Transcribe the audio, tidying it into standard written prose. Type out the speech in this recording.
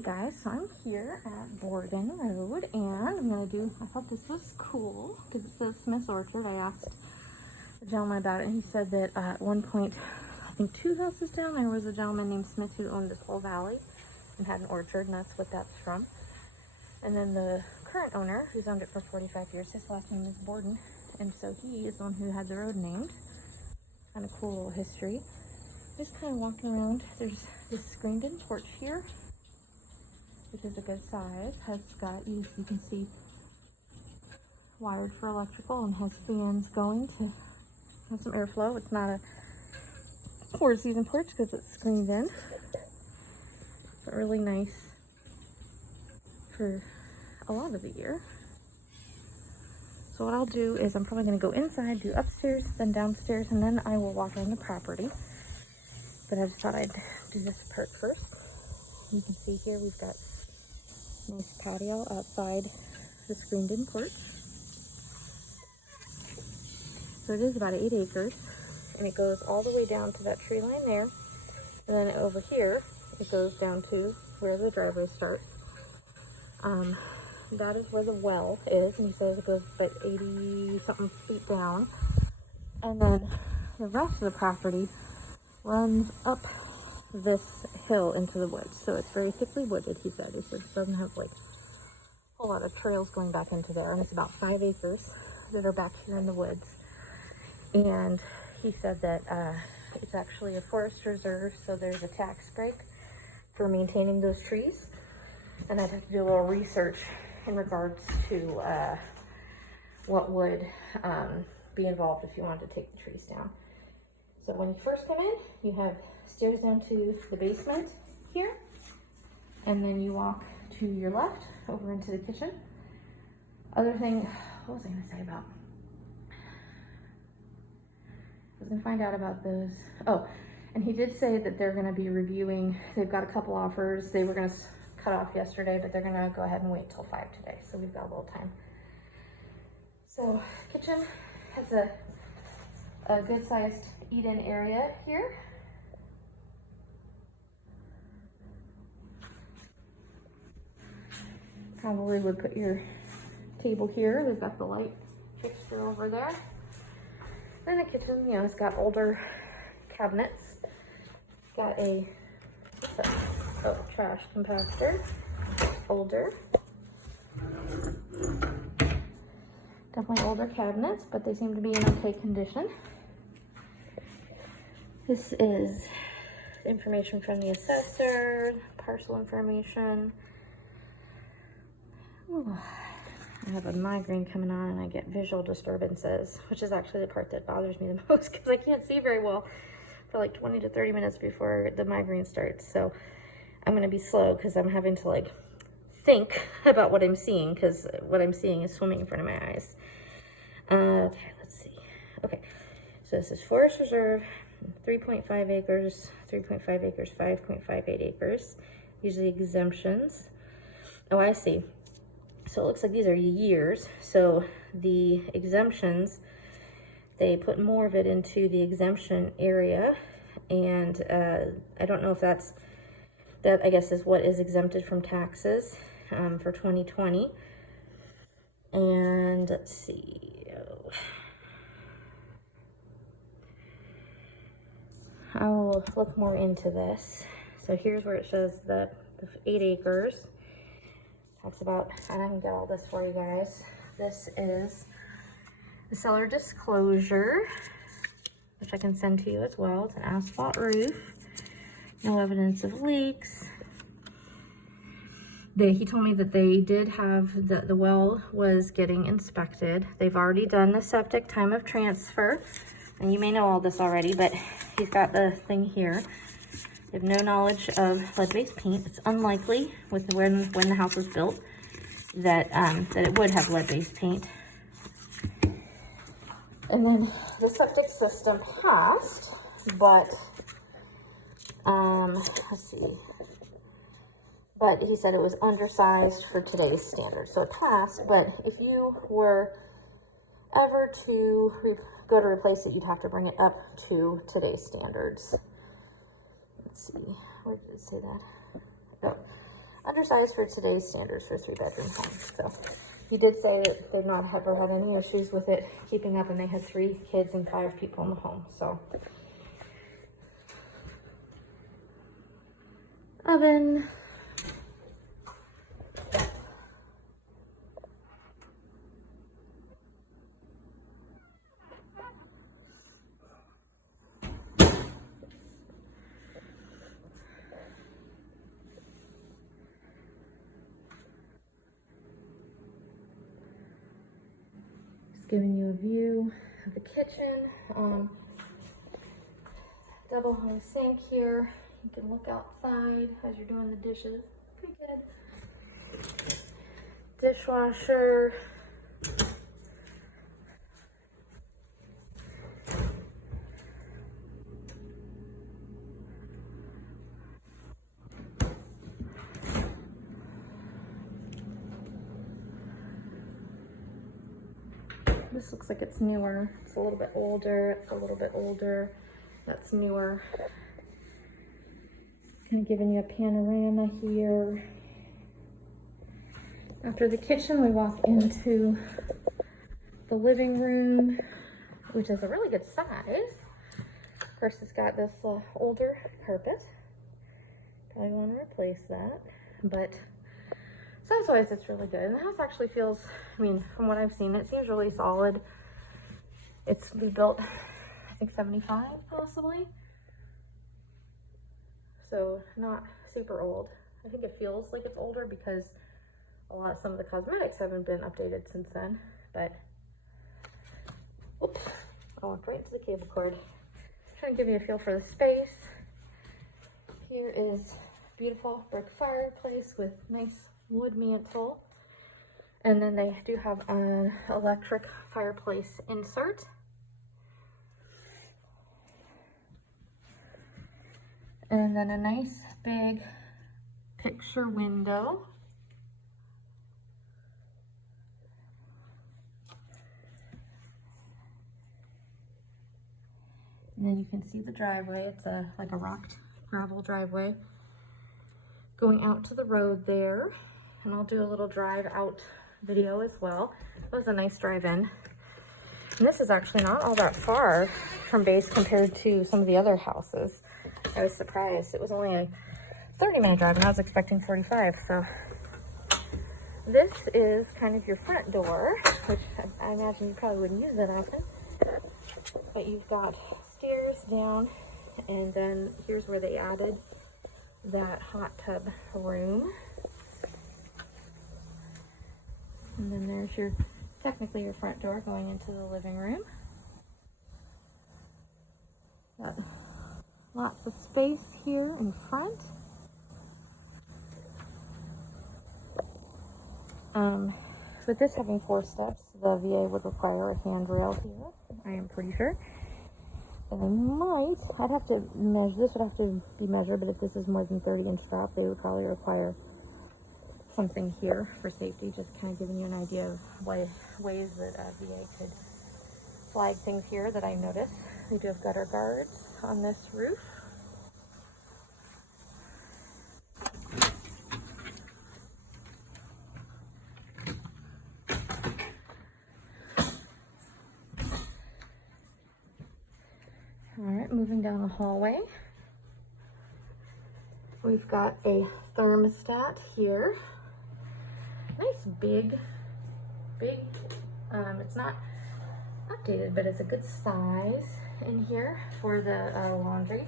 Hey guys, so I'm here at Borden Road and I thought this was cool because it says Smith's Orchard. I asked the gentleman about it and he said that at one point, I think 2 houses down, there was a gentleman named Smith who owned this whole valley and had an orchard, and that's what that's from. And then the current owner, who's owned it for 45 years, his last name is Borden, and so he is the one who had the road named. Kind of cool little history. Just kind of walking around. There's this screened-in porch here, which is a good size. Has got, you can see, wired for electrical and has fans going to have some airflow. It's not a four-season porch because it's screened in, but really nice for a lot of the year. So what I'll do is I'm probably going to go inside, do upstairs, then downstairs, and then I will walk around the property. But I just thought I'd do this part first. You can see here we've got a nice patio outside the screened-in porch. So it is about 8 acres, and it goes all the way down to that tree line there. And then over here, it goes down to where the driveway starts. That is where the well is, and he says it goes about 80-something feet down. And then the rest of the property runs up this hill into the woods. So it's very thickly wooded, he said. He said it doesn't have like a whole lot of trails going back into there. And it's about 5 acres that are back here in the woods. And he said that it's actually a forest reserve, so there's a tax break for maintaining those trees. And I'd have to do a little research in regards to what would be involved if you wanted to take the trees down. So when you first come in, you have stairs down to the basement here, and then you walk to your left over into the kitchen. Other thing, what was I going to say about? I was going to find out about those. Oh, and he did say that they're going to be reviewing. They've got a couple offers. They were going to cut off yesterday, but they're going to go ahead and wait till 5 today. So we've got a little time. So kitchen has a good sized eat-in area here. Probably would put your table here. They've got the light fixture over there. Then the kitchen, you know, it's got older cabinets. Got a trash compactor, older. Definitely older cabinets, but they seem to be in okay condition. This is information from the assessor, parcel information. Ooh, I have a migraine coming on and I get visual disturbances, which is actually the part that bothers me the most because I can't see very well for like 20 to 30 minutes before the migraine starts. So I'm going to be slow because I'm having to like think about what I'm seeing, because what I'm seeing is swimming in front of my eyes. Okay, let's see. Okay, so this is Forest Reserve, 3.5 acres, 3.5 acres, 5.58 acres. Usually exemptions. Oh, I see. So it looks like these are years. So the exemptions, they put more of it into the exemption area. And I don't know if that I guess is what is exempted from taxes for 2020. And let's see. I will look more into this. So here's where it shows the 8 acres. Talks about, and I can get all this for you guys. This is the seller disclosure, which I can send to you as well. It's an asphalt roof. No evidence of leaks. He told me that they did have, the well was getting inspected. They've already done the septic time of transfer. And you may know all this already, but he's got the thing here. They have no knowledge of lead-based paint. It's unlikely with when the house was built that it would have lead-based paint. And then the septic system passed, but let's see. But he said it was undersized for today's standards. So it passed, but if you were ever to go to replace it, you'd have to bring it up to today's standards. Let's see, where did it say that? Oh, undersized for today's standards for a 3-bedroom home. So he did say that they've not ever had any issues with it keeping up, and they had 3 kids and 5 people in the home. So oven. Giving you a view of the kitchen. Double hung sink here. You can look outside as you're doing the dishes. Pretty good. Dishwasher. This looks like it's newer. It's a little bit older. It's a little bit older. That's newer. Kind of giving you a panorama here. After the kitchen, we walk into the living room, which is a really good size. Of course, it's got this older carpet. Probably want to replace that, but size-wise, it's really good. And the house actually feels, I mean, from what I've seen, it seems really solid. It's built, I think, 75 possibly. So not super old. I think it feels like it's older because some of the cosmetics haven't been updated since then. But, oops, I walked right into the cable cord. Trying to give you a feel for the space. Here is beautiful brick fireplace with nice wood mantle, and then they do have an electric fireplace insert. And then a nice big picture window. And then you can see the driveway. It's like a rocked gravel driveway going out to the road there. And I'll do a little drive out video as well. It was a nice drive in. And this is actually not all that far from base compared to some of the other houses. I was surprised. It was only a 30-minute drive and I was expecting 45. So this is kind of your front door, which I imagine you probably wouldn't use that often. But you've got stairs down, and then here's where they added that hot tub room. And then there's technically your front door going into the living room. Got lots of space here in front. With this having 4 steps, the VA would require a handrail here, I am pretty sure. And I'd have to measure, this would have to be measured, but if this is more than 30-inch drop, they would probably require something here for safety, just kind of giving you an idea of ways that VA could flag things here that I noticed. We do have gutter guards on this roof. All right, moving down the hallway. We've got a thermostat here. Nice big, it's not updated, but it's a good size in here for the laundry.